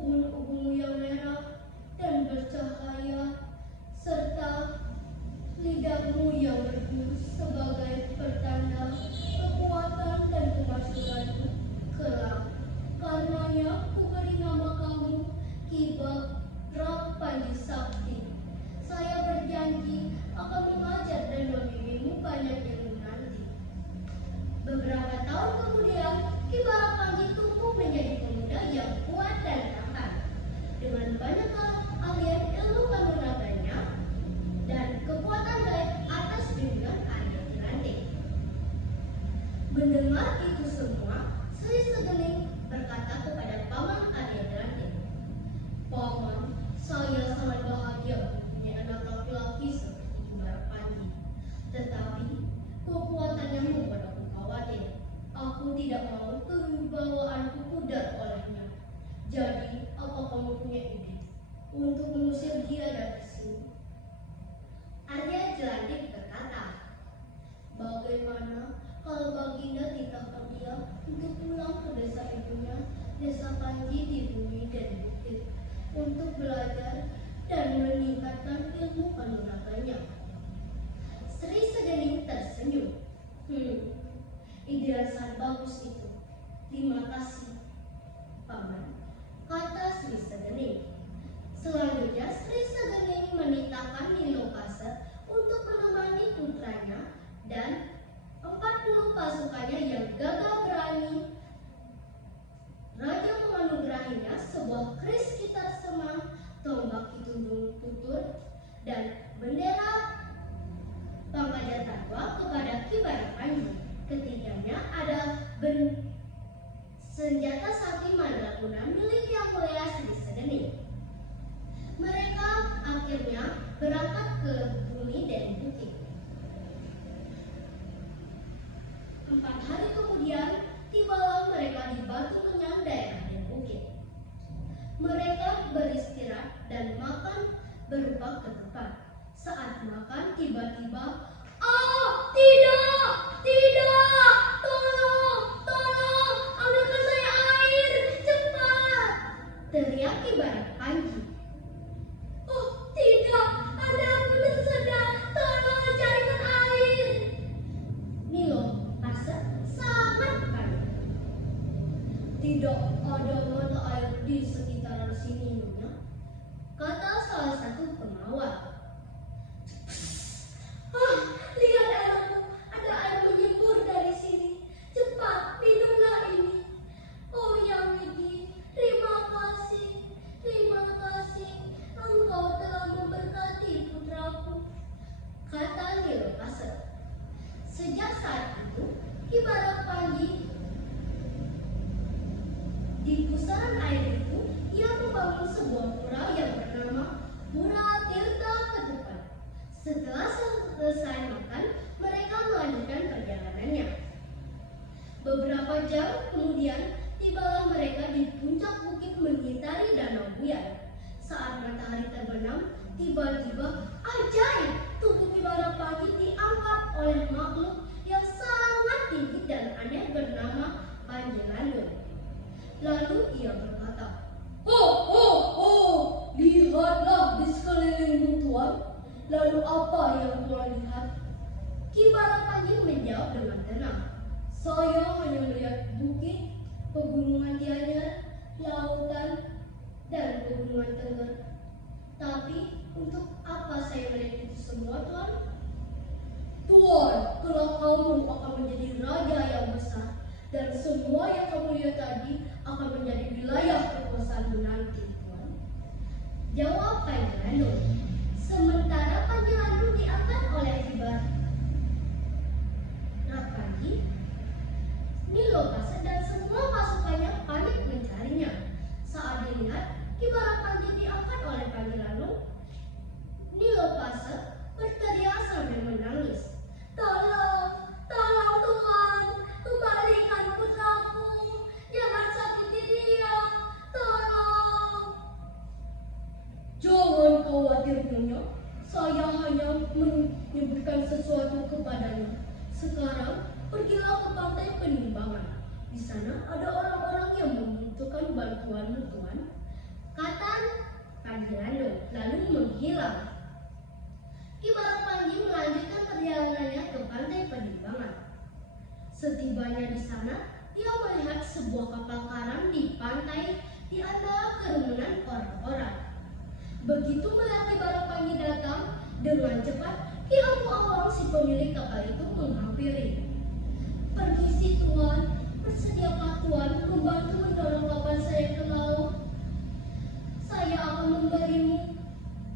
ubun-ubunmu yang merah dan bercahaya, serta lidahmu yang merdu sebagai pertanda kekuatan dan kemasyhuranmu kelak. Karenanya ku beri nama kamu Ki Bara Panji Sakti. Saya berjanji akan mengajar dan membimbingmu banyak ilmu nanti. Beberapa tahun kemudian, Ki Bara Panji tumbuh menjadi pemuda yang kuat dan tahan. Dengan banyak keahlian ilmu kanuraganya dan kekuatan gaib atas bimbingan Arya Kirante. Mendengar itu semua, Sri Segening berkata kepada Paman Arya Kirante, "Paman, saya sangat bahagia mempunyai anak laki-laki seperti Ki Bara Panji. Tetapi kekuatannya membuat aku khawatir. Aku tidak mau kewibawaanku pudar olehnya. Jadi, apa kamu punya ide untuk mengusir dia dari sini?" Arya Kirante berkata, "Bagaimana kalau Baginda titahkan dia untuk pulang ke desa ibunya, desa Panji di bumi dan bukit, untuk belajar dan meningkatkan ilmu kanuraganya?" Sri Segening tersenyum. Ide yang sangat bagus itu. Terima kasih, Paman, kata Sri Segening. Selanjutnya Sri Segening menitahkan Nilopase untuk menemani putranya dan 40 pasukannya yang gagah berani. Raja menganugerahinya sebuah keris kitab semang, tombak kitundung tutur, dan bendera Pangkajatadwa kepada Ki Bara Panji. Ketiganya ada senjata sakti mandraguna milik Yang Mulia Sri Segening. Mereka akhirnya berangkat ke bumi dan bukit. 4 hari kemudian, tibalah mereka di Batu Kenyang daerah dan bukit. Mereka beristirahat dan makan berupa ketupat. Saat makan, tiba-tiba, tidak, tidak, tolong, ambilkan saya air, cepat!" teriak Ki Bara Panji. "Oh tidak, Anda benar saja, tolong carikan air." Nilopase sangat panik. "Tidak ada mata air di sekitaran sini, Nyonya," kata salah satu pengawal. "Lihat anakku, ada air menyembur dari sini. Cepat, minumlah ini." "Oh Yang Widi, terima kasih. Engkau telah memberkati putraku," kata Nilopase. Sejak saat itu, Ki Bara Panji di pusaran air itu, ia membangun sebuah pura yang bernama Pura Tirta Ketupat. Setelah selesai makan, mereka melanjutkan perjalanannya. Beberapa jam kemudian, tibalah mereka di puncak bukit mengitari Danau Buyan. Saat matahari terbenam, tiba-tiba ajaib, tubuh Ki Bara Panji diangkat oleh makhluk yang sangat tinggi dan aneh bernama Panji Landung. Lalu ia berkata, "Oh, lihatlah di sekelilingmu, Tuan. Lalu apa yang Tuan lihat?" Ki Bara Panji menjawab dengan tenang, "Saya hanya melihat bukit, pegunungan Gianyar, lautan, dan pegunungan Tengger. Tapi untuk apa saya melihat itu semua, Tuan?" "Tuan, kelak kamu akan menjadi raja yang besar, dan semua yang kamu lihat tadi akan menjadi wilayah kekuasaanmu nanti, Tuan," jawab Panji Landung. Sementara Panji Landung diangkat oleh Ki Bara Panji, Nilopase dan semua pasukannya panik mencarinya. Saat dilihat Ki Bara Panji diangkat oleh Panji Landung, Nilopase berteriak sambil menangis, Tolong Tuan, kembalikan putraku, jangan sakiti dia, tolong." "Jangan khawatir, Nyonya, saya hanya menyebutkan sesuatu kepadanya. Sekarang pergilah ke pantai Penimbangan. Di sana ada orang-orang yang membutuhkan bantuanmu, Tuan. menghilang. Ki Barak Panji melanjutkan perjalanannya ke pantai Pedimbangan. Setibanya di sana, dia melihat sebuah kapal karam di pantai di antara kerumunan orang-orang. Begitu melihat Ki Barak Panji datang, dengan cepat Ki Abu Awang si pemilik kapal itu menghampiri. "Permisi Tuan, bersediakah Tuan membantu mendorong kapal saya ke laut? Saya akan memberimu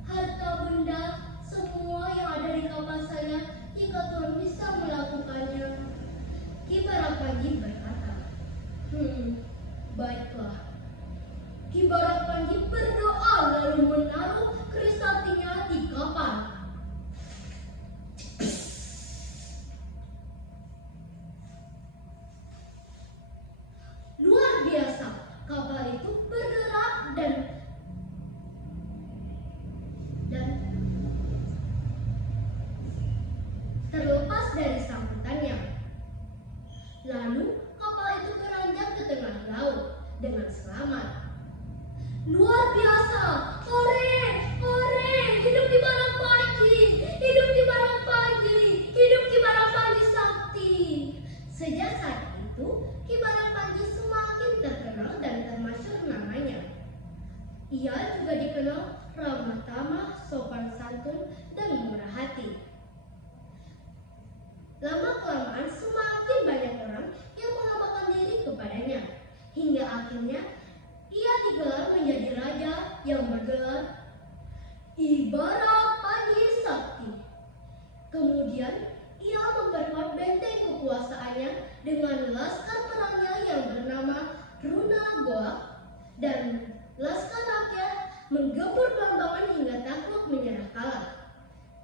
harta benda semua yang ada di kapal saya jika Tuan bisa melakukannya." Ki Barak Panji berkata, "Baiklah." Ki Barak Panji berdoa lalu menaruh keris hatinya di kapal. Luar biasa, kapal itu bergerak dan terlepas dari sangkutannya. Lalu kapal itu beranjak ke tengah laut dengan selamat. Luar biasa, hore, hore, hidup Ki Barak Panji, hidup Ki Barak Panji, hidup Ki Barak Panji Sakti. Sejak saat itu, Ki Barak Panji semakin terkenal dan termasyhur namanya. Ia juga dikenal ramah tamah, sopan santun, dan murah hati. Lama-kelamaan semakin banyak orang yang mengamalkan diri kepadanya, hingga akhirnya ia digelar menjadi raja yang bergelar Ki Barak Panji Sakti. Kemudian ia memperkuat benteng kekuasaannya dengan laskar perangnya yang bernama Runa Goa, dan laskar rakyat menggempur Blambangan hingga takluk menyerah kalah.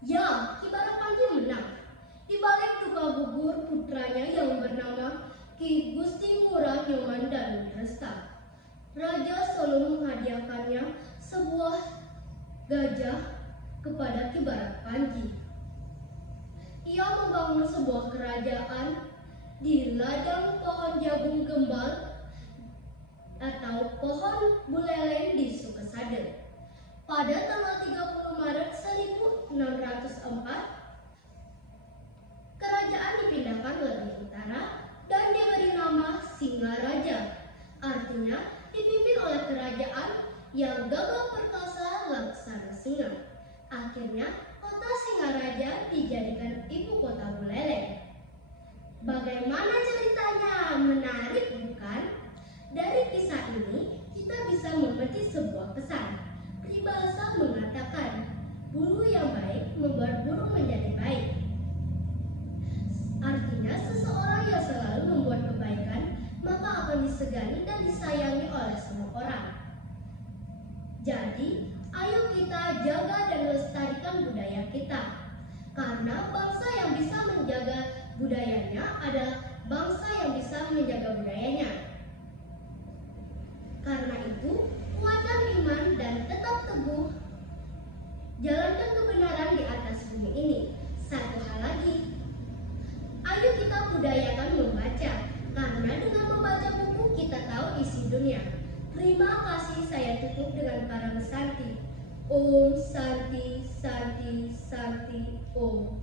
Ya, Ki Barak Panji menang. Di balik duka gugur putranya yang bernama Ki Gusti Ngurah Nyoman Danugresta, Raja selalu menghadiahkannya sebuah gajah kepada Ki Barak Panji. Ia membangun sebuah kerajaan di ladang pohon jagung gembal atau pohon buleleng di Sukasada. Pada tanggal 30 Maret 1604, kerajaan dipindahkan lebih utara dan diberi nama Singaraja. Artinya dipimpin oleh kerajaan yang gagah perkasa laksana singa. Akhirnya kota Singaraja dijadikan ibu kota Buleleng. Bagaimana ceritanya? Menarik bukan? Dari kisah ini kita bisa memetik sebuah pesan. Peribahasa mengatakan, bulu yang baik membuat burung menjadi baik. Artinya seseorang yang selalu membuat kebaikan maka akan disegani dan disayangi oleh semua orang. Jadi, ayo kita jaga dan lestarikan budaya kita. Karena bangsa yang bisa menjaga budayanya adalah bangsa yang bisa menjaga budayanya. Karena itu, kuatkan iman dan tetap teguh jalankan kebenaran di atas bumi ini. Satu hal lagi, ayo kita budayakan membaca, karena dengan membaca buku kita tahu isi dunia. Terima kasih, saya tutup dengan Param Santi. Om Santi, Santi, Santi, Om.